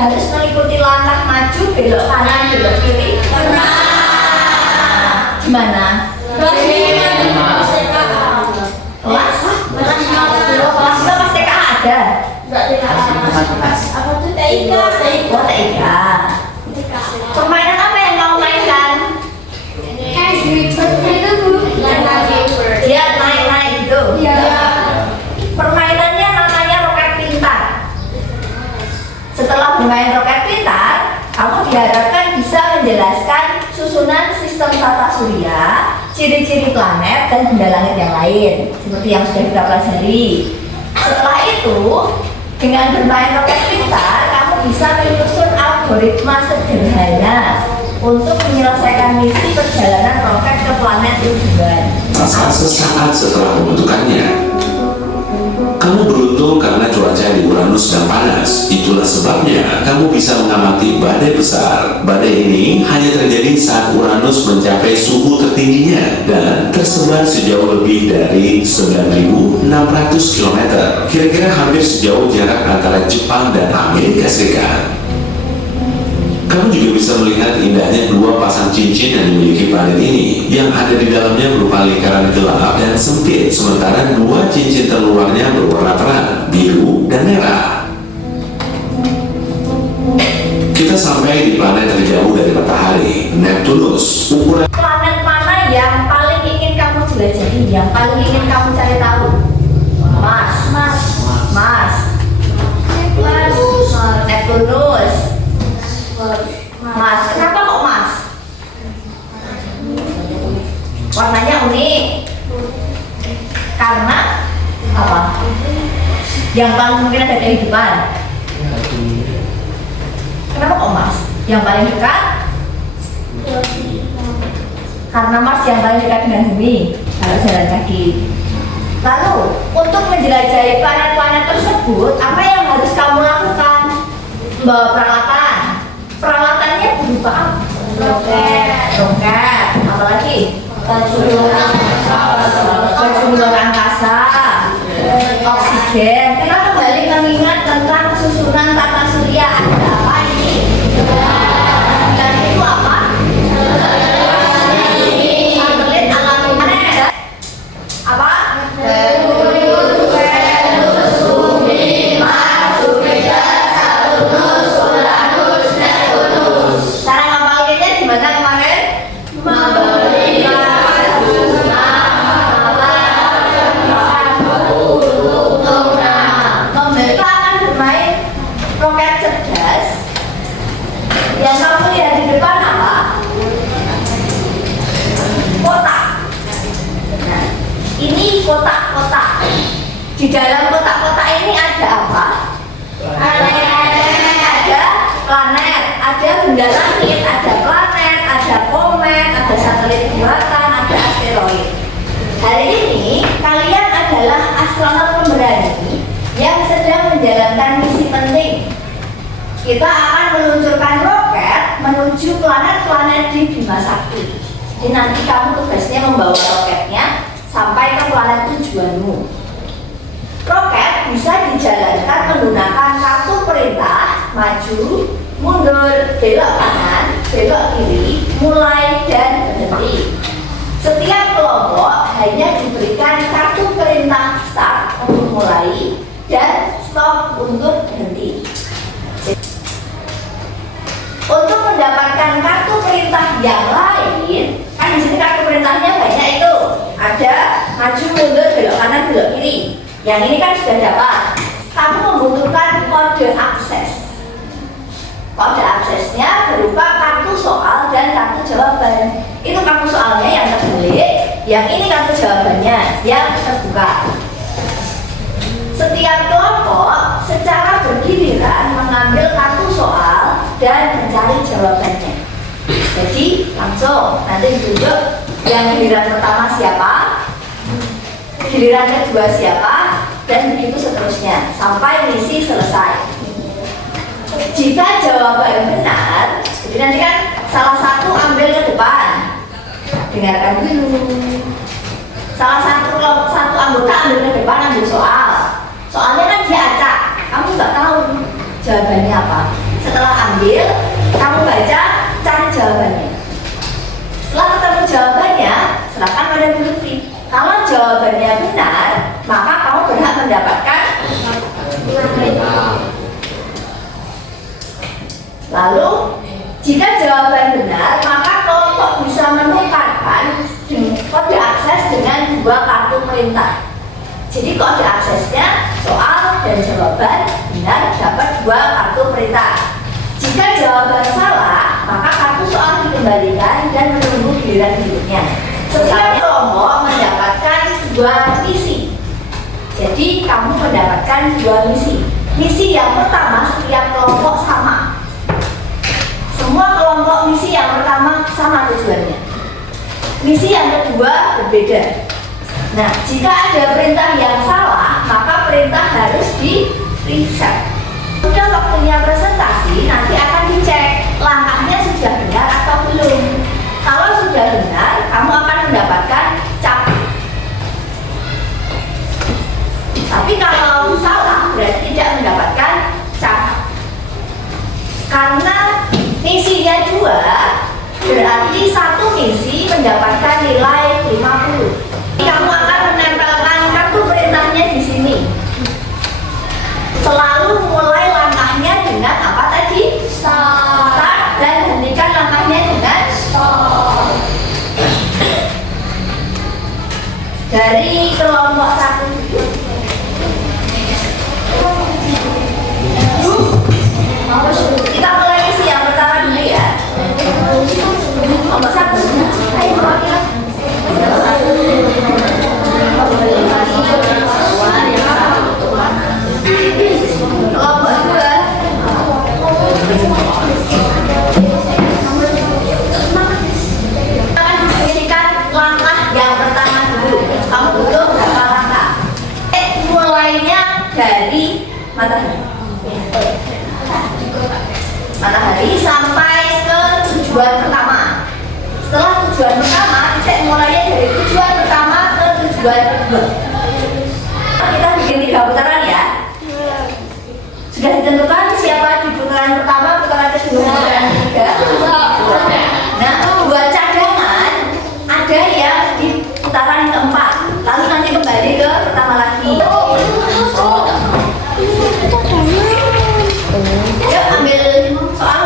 harus mengikuti langkah maju, belok kanan, belok kiri? Pernah. Gimana? Kelas 5 kelas? Kelas 2 pas TK ada? Apa tuh TIK? Oh TIK. Permainan apa yang kamu mainkan? Dia naik-naik gitu? Iya. Permainannya namanya roket pintar. Setelah bermain roket pintar, kamu diharapkan bisa menjelaskan susunan sistem tata surya, ciri-ciri planet, dan benda langit yang lain, seperti yang sudah kita pelajari. Setelah itu, dengan bermain roket pintar, kamu bisa menyusun algoritma sederhana untuk menyelesaikan misi perjalanan roket ke planet tujuan. Sesaat setelah pembentukannya, kamu beruntung karena cuaca di Uranus sedang panas. Itulah sebabnya kamu bisa mengamati badai besar. Badai ini hanya terjadi saat Uranus mencapai suhu tertingginya dan tersebar sejauh lebih dari 9.600 km. Kira-kira hampir sejauh jarak antara Jepang dan Amerika Serikat. Kamu juga bisa melihat indahnya dua pasang cincin yang dimiliki planet ini. Yang ada di dalamnya berupa lingkaran gelap dan sempit, sementara dua cincin terluarnya berwarna terang, biru dan merah. Kita sampai di planet terjauh dari matahari, Neptunus. Ukuran Planet mana yang paling ingin kamu jelajahi, yang paling ingin kamu cari tahu? Mars. Neptunus. Mas, kenapa kok Mas? Warnanya unik. Karena apa? Yang paling mungkin ada kehidupan. Kenapa kok Mas? Yang paling dekat? Karena Mars yang paling dekat dengan bumi. Kalau jalan kaki. Lalu, untuk menjelajahi planet-planet tersebut, apa yang harus kamu lakukan? Bawa peralatan. Peralatannya berupa apa? Roket. Apalagi? Baju luar angkasa, oksigen. Kita kembali mengingat tentang susunan tata surya. Ada apa ini? Dan itu apa? Satelit alam planet. Apa? Kotak-kotak. Di dalam kotak-kotak ini ada apa? Ada planet, ada benda langit, ada planet, ada komet, ada satelit buatan, ada asteroid. Hari ini kalian adalah astronot pemberani yang sedang menjalankan misi penting. Kita akan meluncurkan roket menuju planet-planet di Bima Sakti. Jadi nanti kamu tugasnya membawa roketnya sampai ke planet tujuanmu. Roket bisa dijalankan menggunakan kartu perintah maju, mundur, belok kanan, belok kiri, mulai, dan berhenti. Setiap kelompok hanya diberikan kartu perintah start untuk mulai dan stop untuk berhenti. Untuk mendapatkan kartu perintah yang lain, kan di sini kartu perintahnya banyak itu. Ada maju, mundur, belok kanan, belok kiri. Yang ini kan sudah dapat. Kamu membutuhkan kode akses. Kode aksesnya berupa kartu soal dan kartu jawaban. Itu kartu soalnya yang terbalik, yang ini kartu jawabannya yang terbuka. Setiap kelompok secara bergiliran mengambil kartu soal dan mencari jawabannya. Jadi langsung nanti ditunjuk yang giliran pertama siapa, giliran kedua siapa, dan begitu seterusnya sampai misi selesai. Jika jawaban benar, jadi nanti kan salah satu ambil ke depan. Dengarkan dulu. Salah satu anggota ambil ke depan, ambil soal. Soalnya kan dia acak, kamu nggak tahu jawabannya apa. Setelah jawabannya benar, maka kamu berhak mendapatkan. Lalu, jika jawaban benar, maka kelompok bisa menukarkan kode akses dengan 2 kartu perintah. Jadi kode aksesnya soal dan jawaban benar dapat 2 kartu perintah. Jika jawaban salah, maka kartu soal dikembalikan dan menunggu giliran berikutnya. Setiap kelompok mendapatkan 2 misi. Jadi kamu mendapatkan 2 misi. Misi yang pertama setiap kelompok sama. Semua kelompok misi yang pertama sama tujuannya. Misi yang kedua berbeda. Nah, jika ada perintah yang salah, maka perintah harus di-reset. Sudah waktunya presentasi, nanti akan dicek langkahnya sudah benar atau belum. Kalau sudah benar, kamu akan mendapatkan cap. Tapi kalau salah, berarti tidak mendapatkan cap. Karena misinya 2, berarti 1 misi mendapatkan nilai 50. Kamu akan menempelkan kartu perintahnya di sini. Selalu mulai langkahnya dengan apa tadi? Start, dan hentikan langkahnya dengan stop. Dari kelompok 1. Kita mulai misi yang pertama dulu ya. Kelompok 1. Ayo mewakili. Kelompok 2. Akan diskusikan langkah yang pertama dulu. Kamu butuh berapa langkah? Mulainya dari matahari sampai ke tujuan pertama. Setelah tujuan pertama, kita mulainya dari tujuan pertama ke tujuan kedua. Kita bikin 3 putaran ya. Sudah ditentukan siapa di putaran pertama, putaran kedua, putaran ketiga. Nah, buat cadangan ada yang di putaran keempat, lalu nanti kembali ke pertama lagi. Yuk ambil soal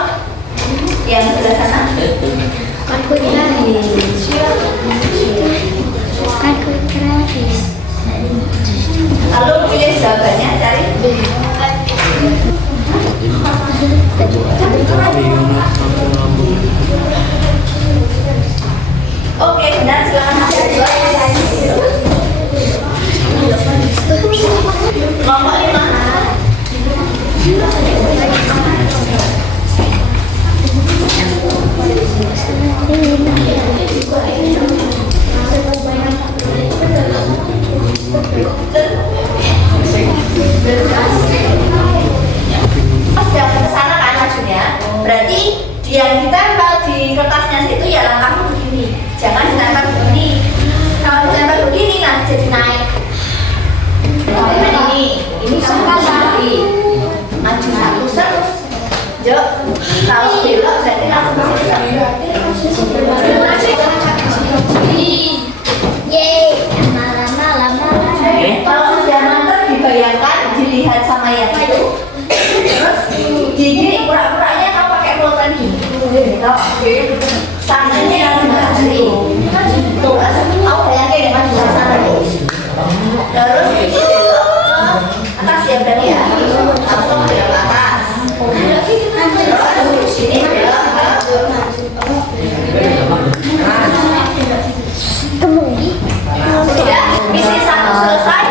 yang sebelah sana. Lalu pilih jawabannya, cari. Oke, benar, silakan hasil dua. Kelompok 5. Sudah ke sana kan majunya, berarti yang ditempel di kertasnya itu ya langkahmu begini, jangan ditempel begini. Kalau ditempel begini nanti jadi naik. Ini kamu lagi maju 1 terus. Yuk, kalau belok berarti langsung kalau sudah mantap dibayangkan, dilihat sama yang itu. Terus gini pura-puranya kamu pakai pulpen gini. Tangannya yang matahari. Tuh, kamu bayangin ya maju ke sana. Terus belok ke atas ya berarti ya. Langsung belok ke atas. Terus sini belok sudah, misi 1 selesai.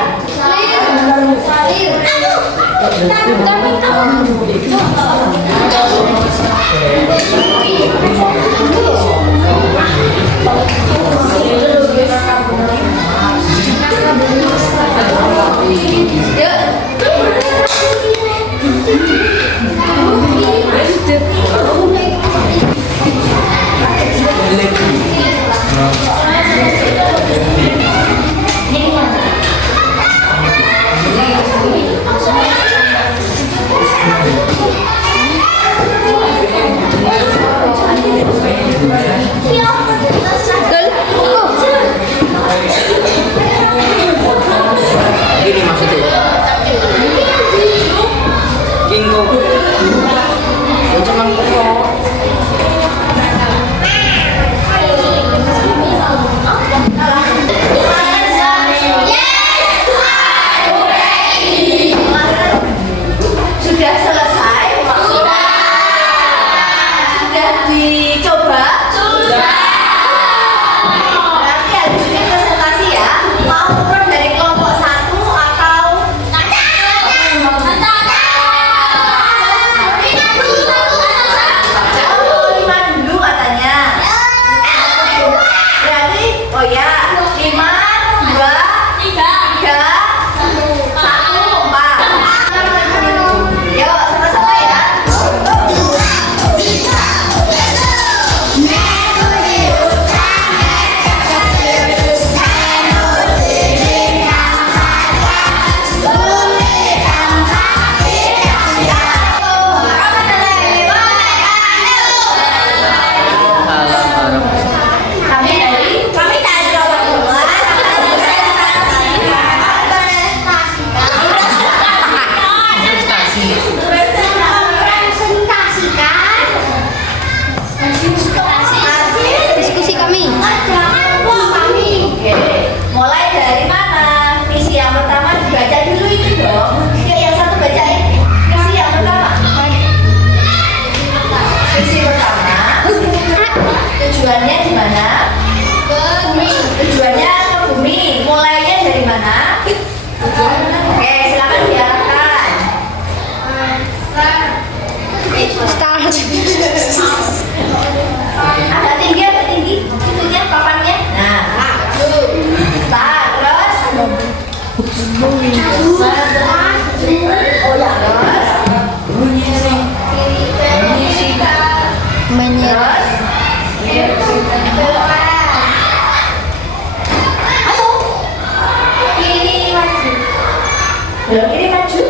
Belok kiri maju.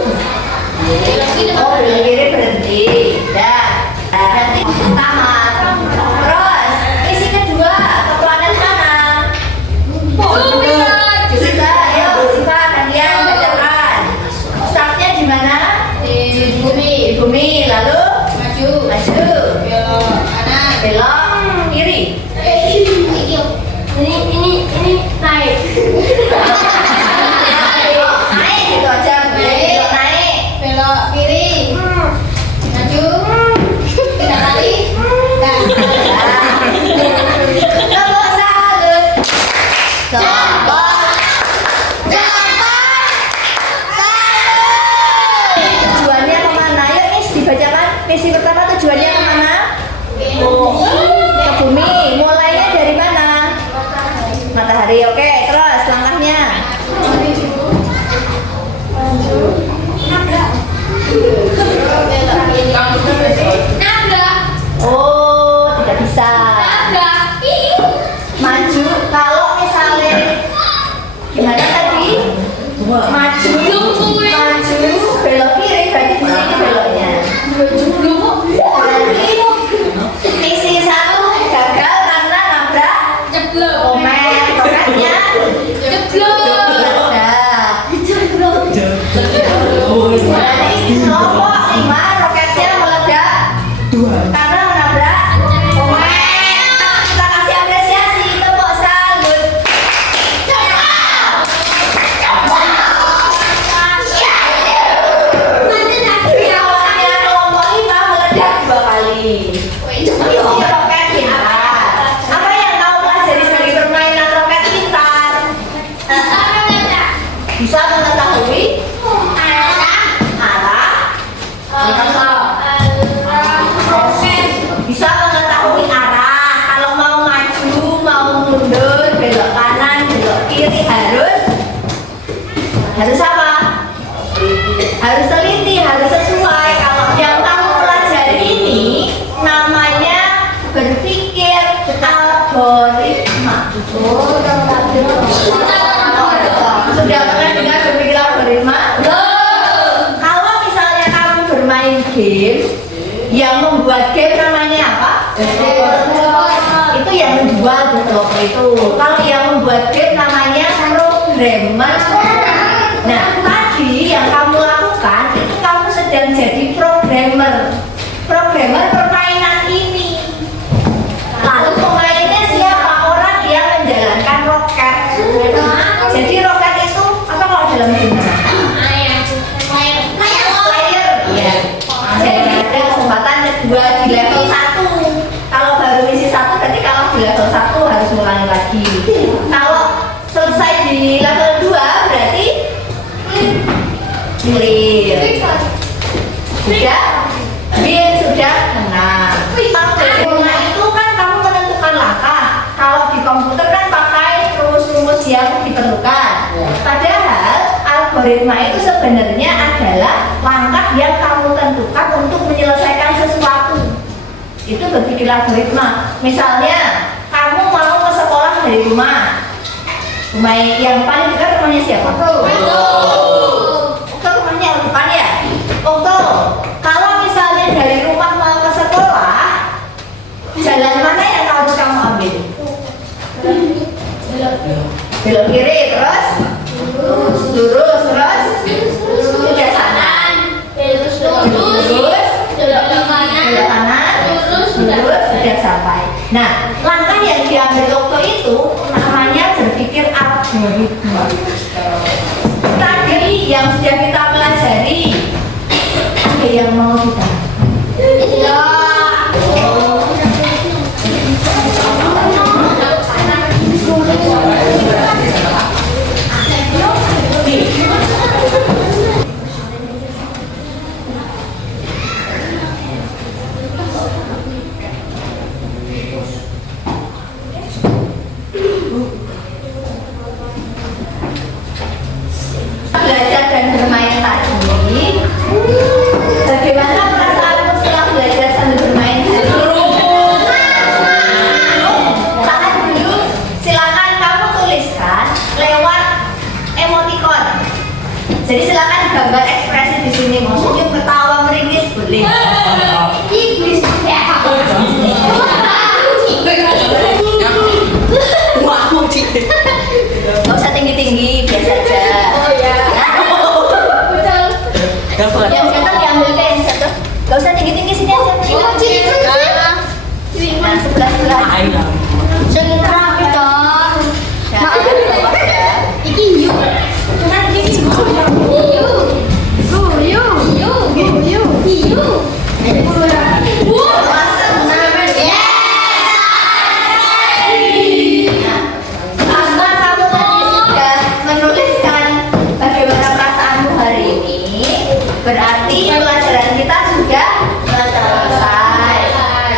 Oh, belok kiri berhenti. Dah. Nanti tamat. Terus misi kedua ke planet mana? Siva, ayo Siva, kalian bacakan. Startnya di mana? Di bumi. Di bumi. Lalu Maju. maju. Belok kanan. Belok kiri. Ini naik. Naik gitu aja. Belok naik. Belok kiri. Maju. 3 kali. Dah. Tepuk salut. Tujuannya kemana? Yuk Nis dibacakan. Misi pertama tujuannya kemana? Ke bumi. Mulainya dari mana? Matahari. Oke, terus langkahnya. Nabrak. Oh, tidak bisa. Nabrak. Maju. Kalau misalnya gimana tadi? Maju. Maju. Belok kiri. Berarti di sini beloknya. Berarti misi 1 gagal karena nabrak Jeblok. komet. Kometnya Jeblok. meledak. Berarti kelompok 5 roketnya meledak karena menabrak komet. Kita kasih apresiasi, tepuk salut. Awalnya kelompok 5 meledak 2 kali. Misi roket pintar. Apa yang kau pelajari dari permainan roket pintar? Bisa mengetahui arah. Bisa mengetahui arah. Kalau mau maju, mau mundur, belok kanan, belok kiri harus apa? Harus teliti, harus sesuai. Kalau yang kamu pelajari ini namanya berpikir algoritma. Sudah pernah dengar berpikir algoritma? Kalau misalnya kamu bermain game, yang membuat game namanya apa? Itu yang menjual developer itu. Kalau yang membuat game namanya programmer. Nah, tadi yang kamu lakukan itu kamu sedang jadi programmer. Programmer permainan ini. Lalu pemainnya siapa? Orang yang menjalankan roket. Jadi roket itu apa kalau dalam game? Player. Iya. Jadi ada kesempatan kedua di level 1. Kalau baru misi 1 berarti kalau di level 1 harus mengulangi lagi. Kalau selesai di level 2 berarti clear. Sudah? Win sudah menang. Algoritma itu kan kamu menentukan langkah. Kalau di komputer kan pakai rumus-rumus yang diperlukan. Padahal algoritma itu sebenarnya adalah langkah yang kamu tentukan untuk menyelesaikan sesuatu. Itu berpikir algoritma. Misalnya kamu mau ke sekolah dari rumah. Rumah yang paling dekat rumahnya siapa? Okto rumahnya yang depan ya. Okto, kalau misalnya dari rumah mau ke sekolah, jalan mana yang harus kamu ambil? Belok kiri terus lurus terus sudah kanan lurus belok kanan lurus sudah sampai. Nah, langkah yang diambil Okto itu namanya berpikir algoritma. Tadi yang sudah kita pelajari, ada yang mau kita? Belajar dan bermain tadi, bagaimana perasaanmu setelah belajar gambar ekspresi di sini. Maksudnya ketawa meringis boleh. Iblis ya. Gak usah tinggi-tinggi, biasa aja. Oh ya. Betul. Yang satu diambil deh, yang satu. Gak usah tinggi-tinggi, sini aja. Nah, sebelah-sebelah. Sentrang kita. Maaf, bawah ya. Iki yuk. Cuman ini yuk. Karena kamu tadi sudah menuliskan bagaimana perasaanmu hari ini, berarti pelajaran kita sudah selesai.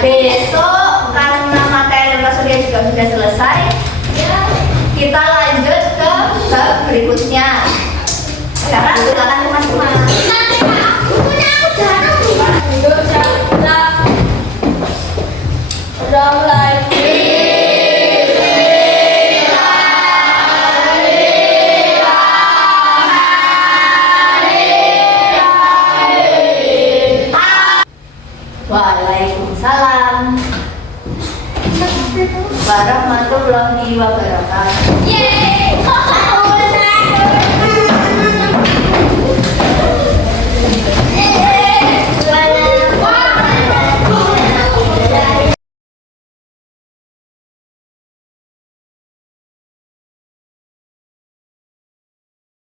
Besok karena materi masuknya juga sudah selesai, kita lanjut ke bab berikutnya. Sekarang silakan teman-teman. Udah mulai.